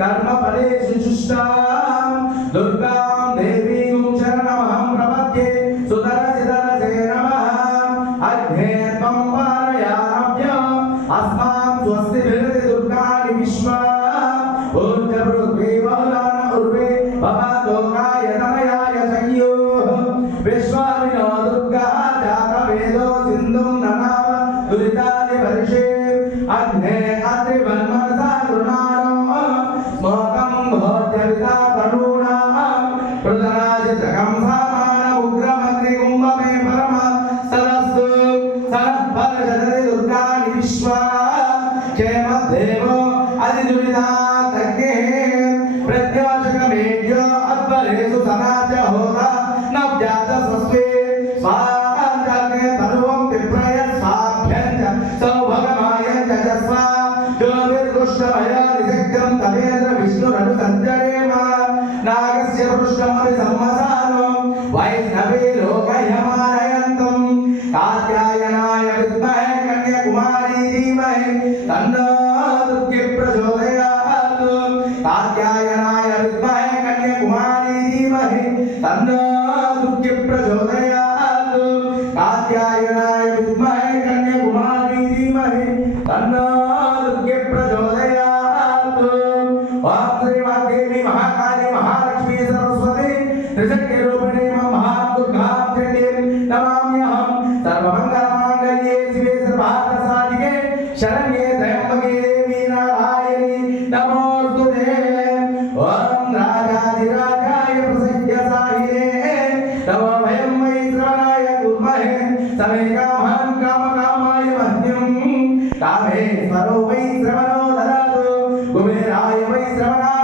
कर्म फलेषु जुष्टां दुर्गां देवीं शरणमहं प्रपद्ये सुतरसितरसे नमः अग्ने त्वं पारयाम्य अस्मान् स्वस्तिभिर्ति दुर्गाणि विश्वा ऊर्जपृथ्वी बहुलान उर्वे भवतोकाय तनयाय संयोः विश्वामिनो दुर्गा जातवेदो सिन्धुं ननाम दुरितानि वर्षे अग्ने अत्रिवन्मनसा गृणानो स्मोकं भोज्यविता तनूना प्रदराजितकं सामान उग्रमग्निकुम्भमे परम सरस्तु सरफलशतति दुर्गाणि विश्वा क्षेमदेवो अधिदुरिताग्निः प्रत्योषकमेढ्यो अध्वरेषु सनाच होता नव्याच स्वस्वे स्वाहार्जग्ने तनुवं विप्रय स्वाभ्यञ्च सौभगमायञ्च जस्वा ज्योतिर्दुष्टमया निषिक्तं तमेन्द्र विष्णुरनु सञ्चरेम नागस्य पुरुषमपि सम्मसानो वैष्णवे लोकह्यमानयन्तं कात्यायनाय विद्महे कन्याकुमारी धीमहि तन्नो दुर्गे प्रचोदयात् कात्यायनाय विद्महे कन्याकुमारी धीमहि तन्नो दुर्गे प्रचोदयात् कात्यायनाय विद्महे कन्याकुमारी धीमहि तन्नो दुर्गे प्रचोदयात् ओम श्री महादेवी महाकाली महालक्ष्मी सरस्वती त्रिशक्ति रूपिणी महादुर्गा चंडी नमाम्यहं सर्वमंगलमांगल्ये शिवे सर्वार्थसाधिके शरण्ये त्र्यंबके देवी नारायणी नमोस्तुते ओम राजाधिराजाय प्रसह्यसाहिने नमो वयं वै श्रवणाय कुर्महे समे कामं कामकामाय मह्यं कामेश्वरो वै श्रवणो ददातु कुबेराय वै श्रवणाय